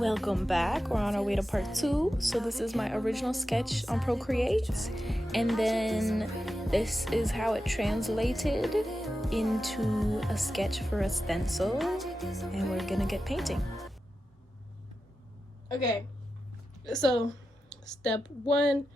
Welcome back. We're on our way to part 2. So this is my original sketch on Procreate, and then this is how it translated into a sketch for a stencil, and we're gonna get painting. Okay, so step 1,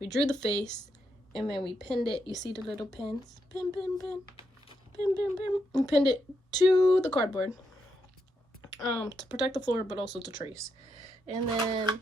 we drew the face, and then we pinned it. You see the little pins? Pin, pin, pin, pin, pin, pin. And pinned it to the cardboard. To protect the floor, but also to trace. And then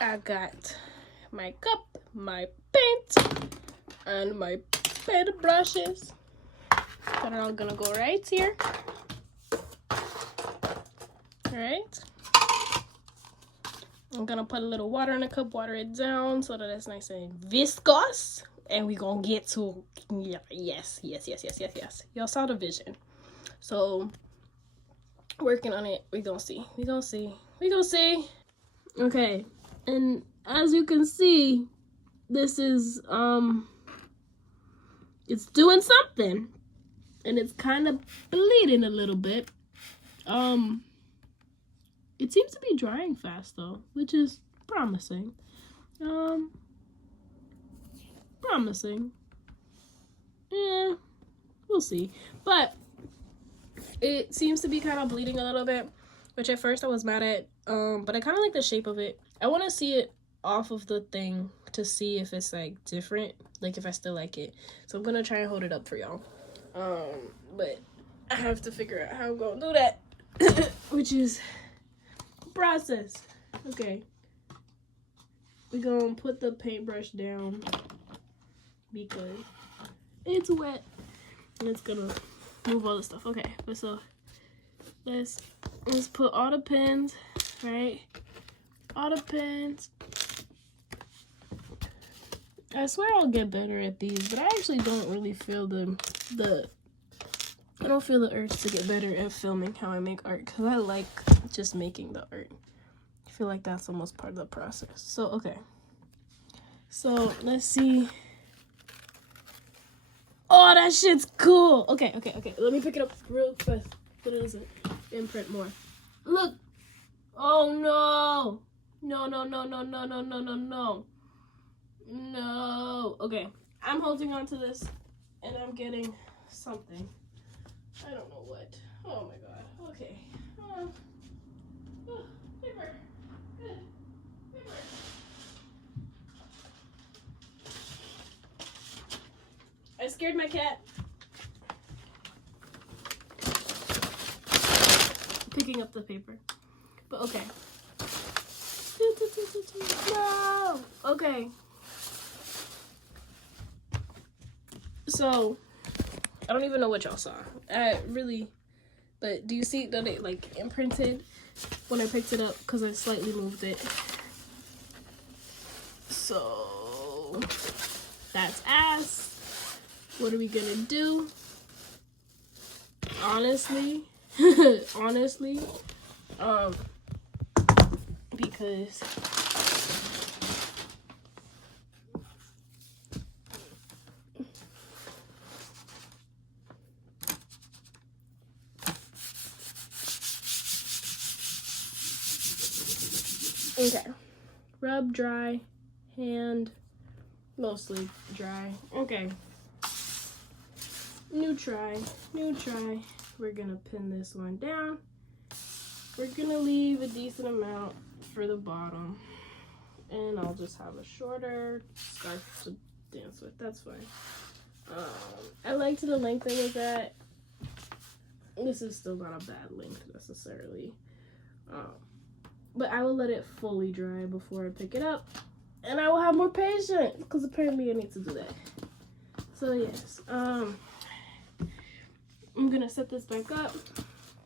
I got my cup, my paint, and my paint brushes that are all gonna go right here. Alright. I'm gonna put a little water in the cup, water it down so that it's nice and viscous. And we gonna get to, yes. Y'all saw the vision. So, working on it, we gonna see. Okay, and as you can see, this is, it's doing something. And it's kind of bleeding a little bit. It seems to be drying fast, though, which is promising. Yeah, we'll see. But it seems to be kind of bleeding a little bit, which at first I was mad at, but I kind of like the shape of it. I want to see it off of the thing to see if it's, like, different, like, if I still like it. So I'm going to try and hold it up for y'all. But I have to figure out how I'm going to do that, which is process. Okay. We're going to put the paintbrush down because it's wet and it's going to move all the stuff. Okay, but so let's put all the pins, right? All the pins. I swear I'll get better at these, but I actually don't really feel I don't feel the urge to get better at filming how I make art, because I like just making the art. I feel like that's almost part of the process. So, okay. So, let's see. Oh, that shit's cool. Okay. Let me pick it up real fast. What is it? Imprint more. Look. Oh, no. No. Okay. I'm holding on to this, and I'm getting something. I don't know what. Oh, my God. Okay. Paper. Good. Paper. I scared my cat. Picking up the paper. But okay. No! Okay. So, I don't even know what y'all saw. But do you see that it, like, imprinted when I picked it up? Because I slightly moved it. So, that's ass. What are we gonna do? Honestly, because okay, rub, dry, hand, mostly dry. Okay. New try. We're gonna pin this one down. We're gonna leave a decent amount for the bottom. And I'll just have a shorter scarf to dance with. That's fine. I liked the length it was at. This is still not a bad length necessarily. But I will let it fully dry before I pick it up. And I will have more patience, because apparently I need to do that. So yes. I'm gonna set this back up.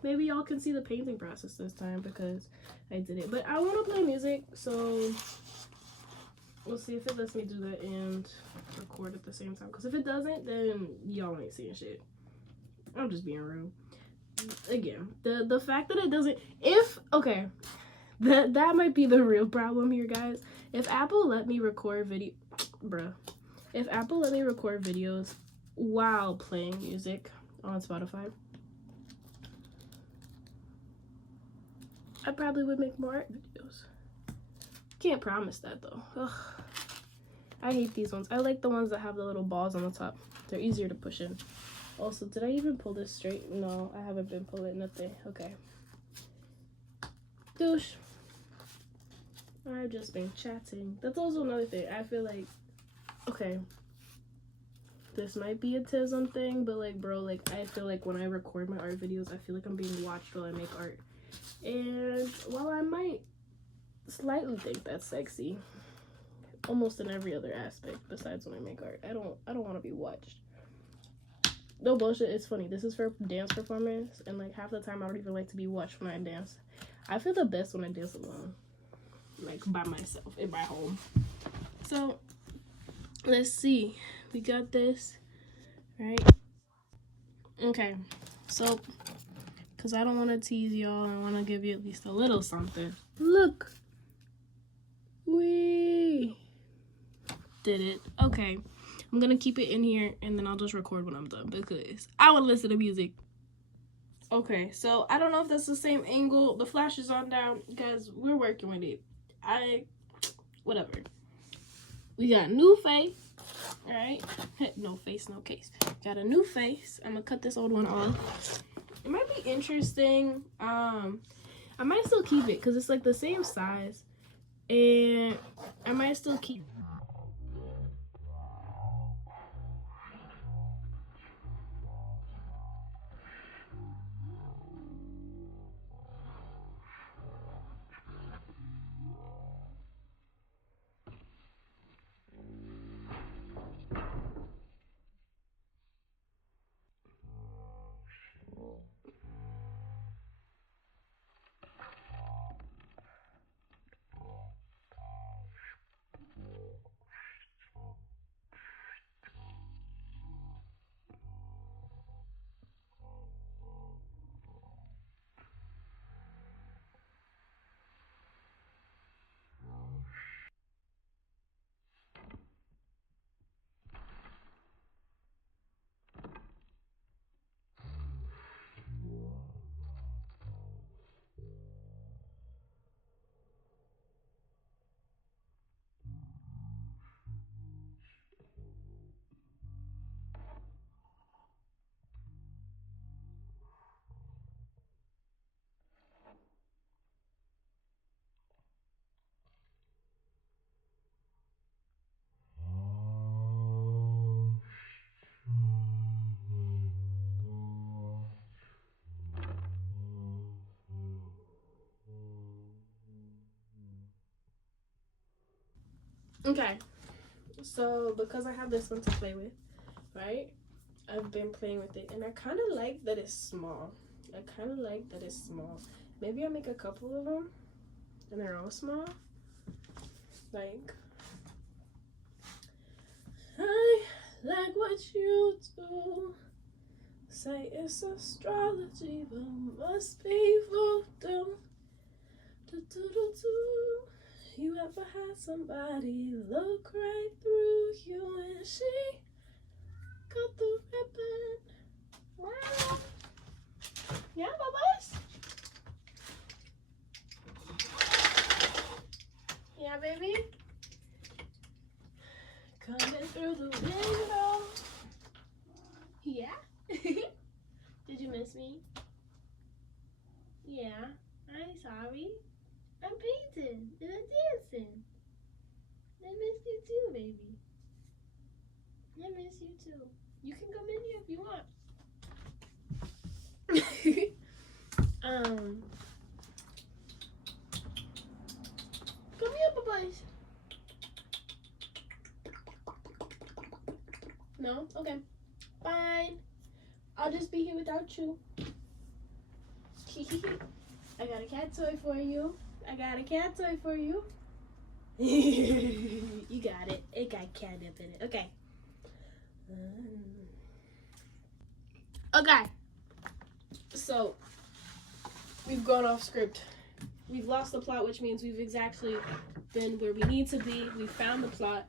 Maybe y'all can see the painting process this time because I did it. But I want to play music, so we'll see if it lets me do that and record at the same time. Because if it doesn't, then y'all ain't seeing shit. I'm just being rude. Again, the fact that it doesn't, okay, that might be the real problem here, guys. If Apple let me record if Apple let me record videos while playing music on Spotify, I probably would make more art videos. Can't promise that though. Ugh. I hate these ones. I like the ones that have the little balls on the top. They're easier to push in. Also, did I even pull this straight? No, I haven't been pulling nothing. Okay. Douche. I've just been chatting. That's also another thing. I feel like, okay, this might be a tism thing, but like, bro, like, I feel like when I record my art videos, I feel like I'm being watched while I make art. And while I might slightly think that's sexy, almost in every other aspect besides when I make art, I don't want to be watched. No bullshit, it's funny. This is for dance performance, and like half the time I don't even like to be watched when I dance. I feel the best when I dance alone, like by myself in my home. So let's see. We got this, right? Okay, so because I don't want to tease y'all, I want to give you at least a little something. Look, we did it. Okay, I'm gonna keep it in here and then I'll just record when I'm done because I want to listen to music. Okay, so I don't know if that's the same angle. The flash is on down because we're working with it. Whatever. We got new face, all right? No face, no case. Got a new face. I'm gonna cut this old one off. It might be interesting. I might still keep it because it's like the same size, and I might still keep. Okay, so because I have this one to play with, right? I've been playing with it, and I kind of like that it's small. Maybe I'll make a couple of them, and they're all small. Like, I like what you do. Say it's astrology, but must be voodoo. You ever had somebody look right through you and she got the ribbon? Wow. Yeah, Bubbles? Yeah, baby? Coming through the window. Yeah? Did you miss me? Yeah, I'm sorry. I'm painting and I'm dancing. I miss you too, baby. I miss you too. You can come in here if you want. Come here, boys. No? Okay. Fine. I'll just be here without you. I got a cat toy for you. You got it. It got catnip in it. Okay. Okay. So, we've gone off script. We've lost the plot, which means we've exactly been where we need to be. We found the plot.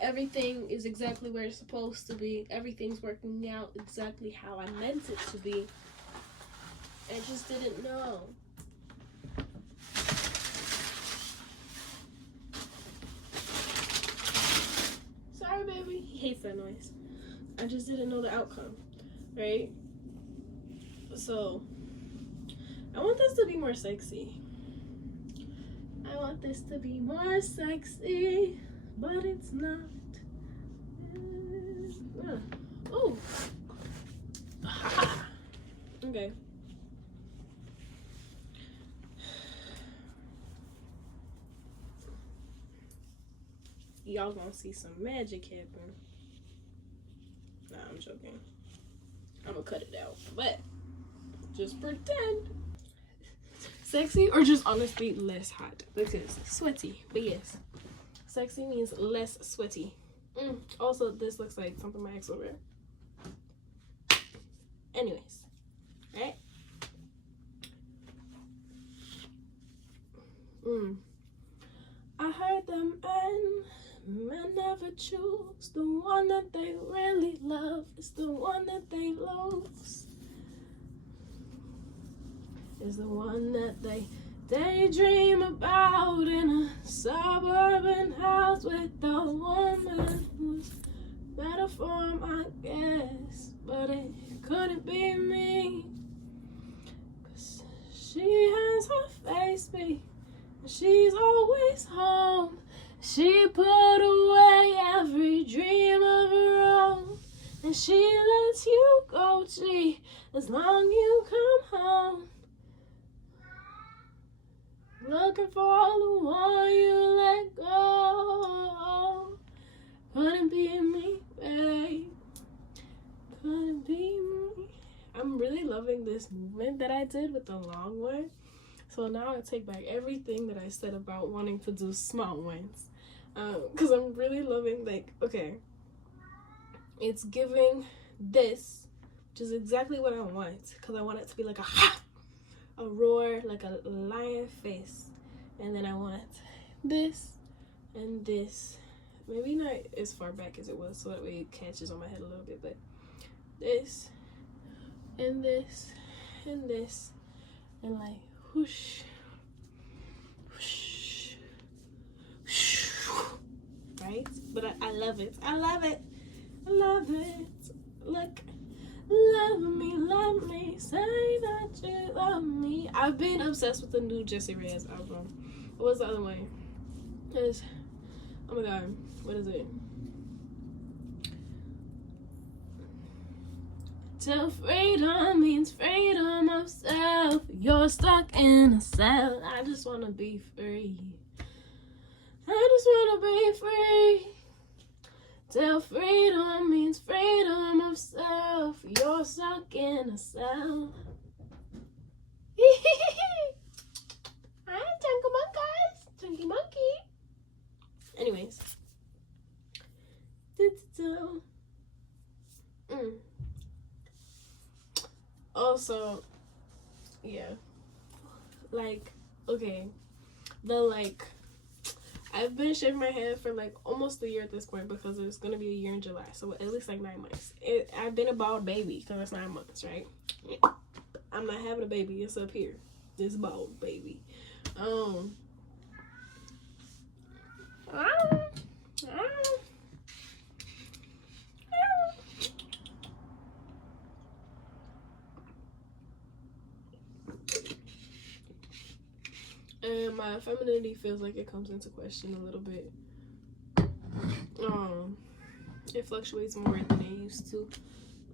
Everything is exactly where it's supposed to be. Everything's working out exactly how I meant it to be. I just didn't know. that noise. I just didn't know the outcome, right? So I want this to be more sexy. I want this to be more sexy, but it's not. Oh. Okay. Y'all gonna see some magic happen. Nah, I'm joking. I'm gonna cut it out, but just pretend. Sexy or just honestly less hot because sweaty. But yes, sexy means less sweaty. Also, this looks like something my ex would wear. Anyways, right? I heard them and men never choose the one that they really love. It's the one that they lose. Is the one that they daydream about in a suburban house with the woman who's better for him, I guess. But it couldn't be me. 'Cause she has her face beat. She's always home. She put away every dream of her own. And she lets you go, gee, as long you come home. Looking for the one you let go. Couldn't be me, babe. Couldn't be me. I'm really loving this movement that I did with the long one. So now I take back everything that I said about wanting to do small ones. Because I'm really loving, like, okay, it's giving this, which is exactly what I want. Because I want it to be like a roar, like a lion face. And then I want this and this. Maybe not as far back as it was, so that way it catches on my head a little bit. But this and this and this. And like, whoosh, whoosh, whoosh, right? But I love it. I love it. I love it. Look, love me, say that you love me. I've been obsessed with the new Jessie Reyez album. What was the other one? It's, oh my god, what is it? Till freedom means freedom of self. You're stuck in a cell. I just wanna be free. I just wanna be free. Till freedom means freedom of self. You're stuck in a cell. Hi, Chunky Monkeys. Chunky Monkey. Anyways. Also, yeah, like, okay, I've been shaving my head for like almost a year at this point because it's gonna be a year in July, so at least like 9 months. I've been a bald baby because it's 9 months, right? I'm not having a baby, it's up here, this bald baby. And my femininity feels like it comes into question a little bit. It fluctuates more than it used to.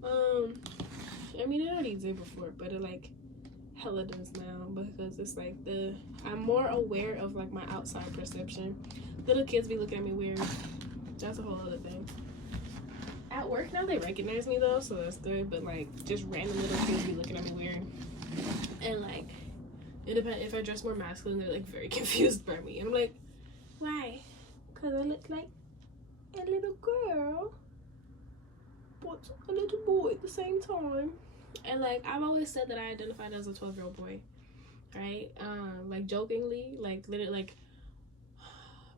I mean, it already did before, but it like hella does now because it's like I'm more aware of like my outside perception. Little kids be looking at me weird. That's a whole other thing. At work now they recognize me though, so that's good. But like just random little kids be looking at me weird, and like it depends. If I dress more masculine, they're like very confused by me, and I'm like, why? Because I look like a little girl, but a little boy at the same time. And like I've always said that I identified as a 12-year-old boy, right? Like jokingly, like literally, like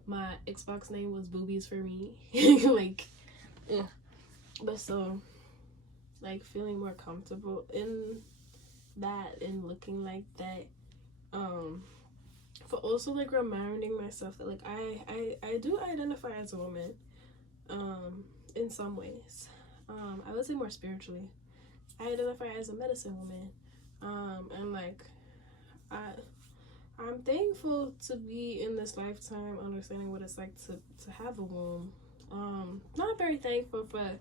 my Xbox name was Boobies for me, like, yeah. But so, like feeling more comfortable in that and looking like that, for also like reminding myself that like I do identify as a woman, in some ways. I would say more spiritually. I identify as a medicine woman. And like, I'm thankful to be in this lifetime understanding what it's like to have a womb. Not very thankful for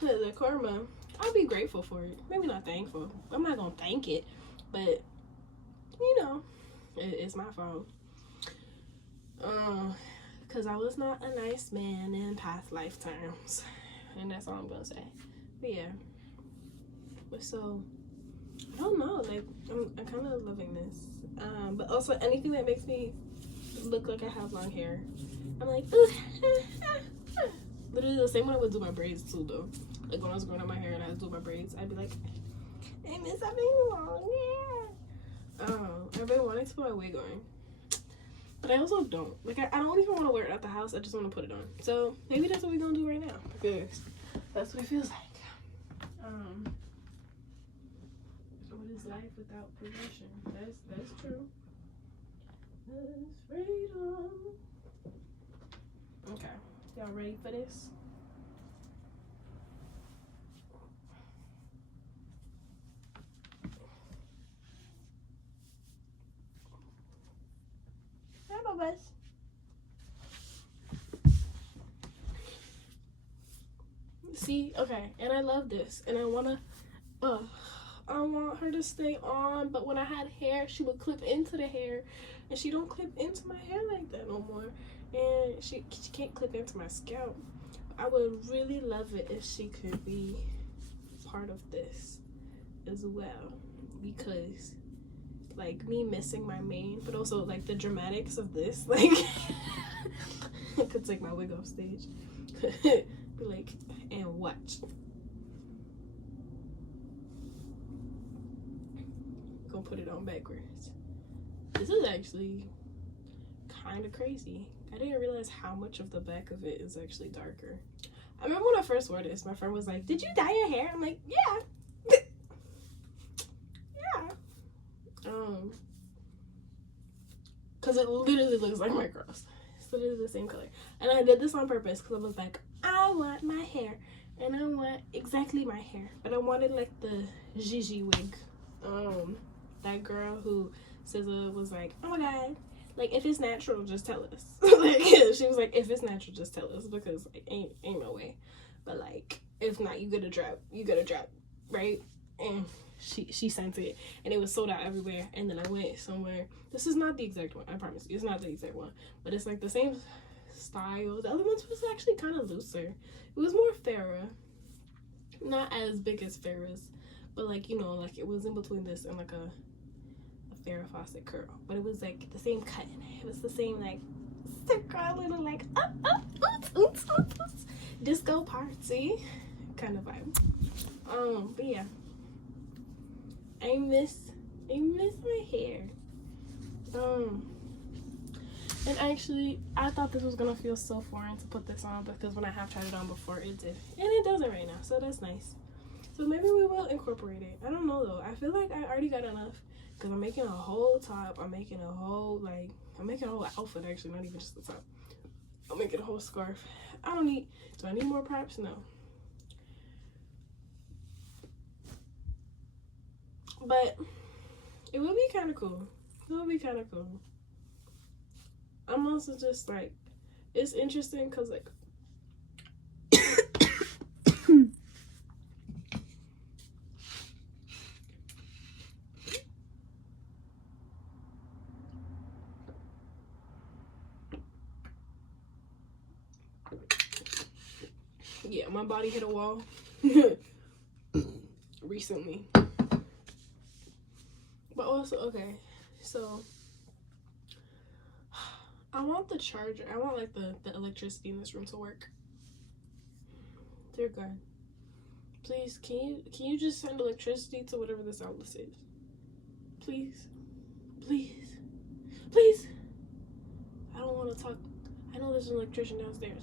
the karma. I'll be grateful for it. Maybe not thankful. I'm not gonna thank it, but you know, it's my fault. Cause I was not a nice man in past lifetimes, and that's all I'm gonna say. But yeah, so I don't know. Like I'm kind of loving this. But also anything that makes me look like I have long hair, I'm like, ooh. Literally the same when I would do my braids too, though. Like when I was growing up my hair and I would do my braids, I'd be like, I miss having long hair. I've been wanting to put my wig on, but I also don't. Like I don't even want to wear it at the house. I just want to put it on. So maybe that's what we're gonna do right now, because that's what it feels like. What is life without possession? That's true. That's freedom. Okay, y'all ready for this? Hi, Bubba's. See, okay, and I love this, and I want her to stay on, but when I had hair, she would clip into the hair, and she don't clip into my hair like that no more, and she can't clip into my scalp. I would really love it if she could be part of this as well, because like me missing my mane, but also like the dramatics of this, like I could take my wig off stage. Be like, and watch. Gonna put it on backwards. This is actually kind of crazy. I didn't realize how much of the back of it is actually darker. I remember when I first wore this, my friend was like, did you dye your hair? I'm like, yeah. Yeah. Because it literally looks like my girls. It's literally the same color. And I did this on purpose because I was like, I want my hair. And I want exactly my hair. But I wanted like the Gigi wig. That girl who SZA was like, oh my god, like if it's natural, just tell us. Like she was like, if it's natural, just tell us, because like, ain't no way. But like if not, you gotta drop, right? And she sent it, and it was sold out everywhere. And then I went somewhere. This is not the exact one, I promise you. It's not the exact one, but it's like the same style. The other ones was actually kind of looser. It was more Farrah, not as big as Farrah's, but like, you know, like it was in between this and like a Farrah Fawcett curl, but it was like the same cut. It was the same like circle, little like oots, disco party kind of vibe. But yeah, I miss my hair. And actually, I thought this was gonna feel so foreign to put this on, because when I have tried it on before, it did, and it doesn't right now. So that's nice. So maybe we will incorporate it. I don't know though. I feel like I already got enough, because I'm making a whole top. I'm making a whole outfit, actually, not even just the top. I'm making a whole scarf. Do I need more props? No. But it would be kind of cool. I'm also just like, it's interesting because like, yeah, my body hit a wall recently. But also, okay, so I want the charger. I want like the electricity in this room to work. Dear God, please, can you just send electricity to whatever this outlet is? Please. I don't want to talk. I know there's an electrician downstairs.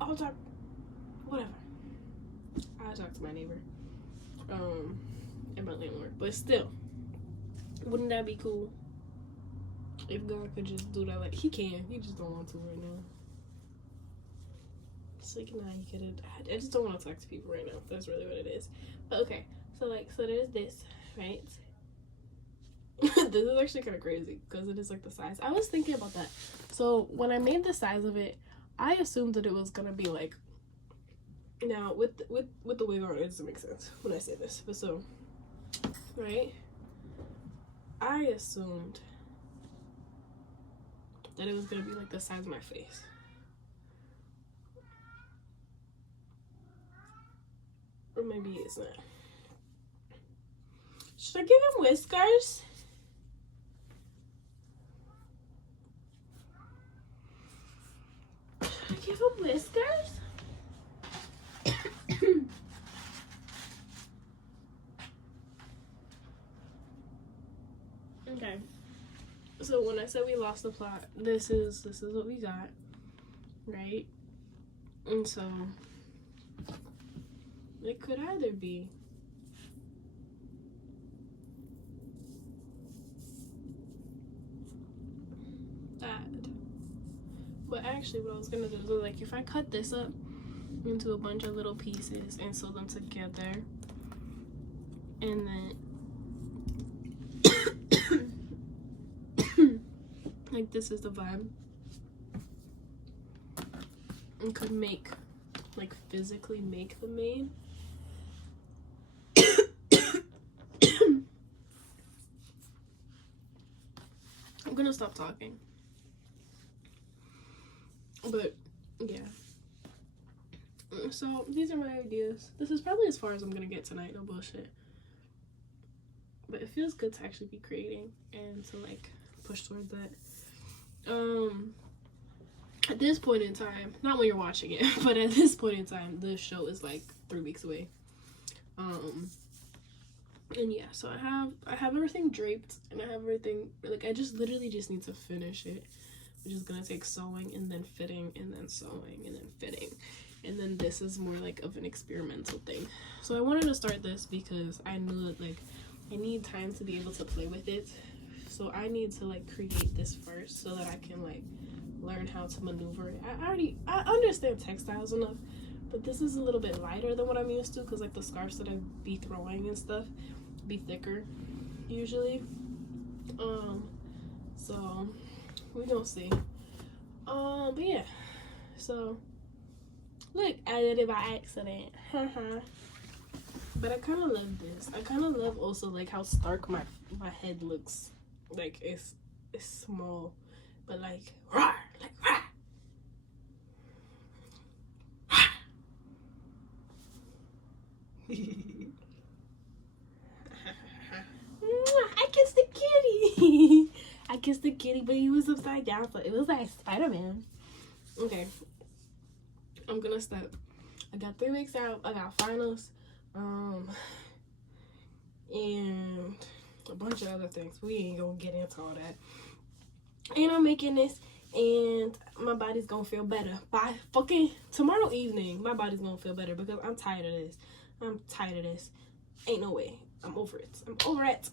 I'll talk. Whatever. I'll talk to my neighbor. And my landlord. But still, wouldn't that be cool if God could just do that? Like, he can. He just don't want to right now. So you can now you get it. I just don't want to talk to people right now. That's really what it is. But okay, so like, so there's this, right? This is actually kind of crazy because it is like the size. I was thinking about that. So when I made the size of it, I assumed that it was gonna be like. Now with the wig on, it doesn't make sense when I say this. But so, right? I assumed that it was gonna be like the size of my face. Or maybe it's not. Should I give him whiskers? Should I give him whiskers? Okay. So when I said we lost the plot, this is what we got, right? And so it could either be that, but actually what I was gonna do is like if I cut this up into a bunch of little pieces and sew them together, and then like this is the vibe, and could make like physically make the mane. I'm gonna stop talking, but yeah, so these are my ideas. This is probably as far as I'm gonna get tonight, no bullshit, but it feels good to actually be creating and to like push towards that. At this point in time, not when you're watching it, but at this point in time, the show is like 3 weeks away. And yeah, so I have everything draped, and I have everything, like, I just literally just need to finish it, which is gonna take sewing and then fitting and then sewing and then fitting, and then this is more like of an experimental thing. So I wanted to start this because I knew that like I need time to be able to play with it, so I need to like create this first so that I can like learn how to maneuver it. I understand textiles enough, but this is a little bit lighter than what I'm used to, because like the scarves that I'd be throwing and stuff be thicker usually. So we gonna see. But yeah, so look, I did it by accident. But I kind of love this. I kind of love also like how stark my head looks. Like it's small, but like Rawr, like Rawr. I kissed the kitty. I kissed the kitty, but he was upside down, so it was like Spider-Man. Okay, I'm gonna stop. I got 3 weeks out. I got finals, and a bunch of other things. We ain't gonna get into all that. And I'm making this, and my body's gonna feel better by fucking tomorrow evening. My body's gonna feel better because I'm tired of this. I'm tired of this. Ain't no way. I'm over it. I'm over it.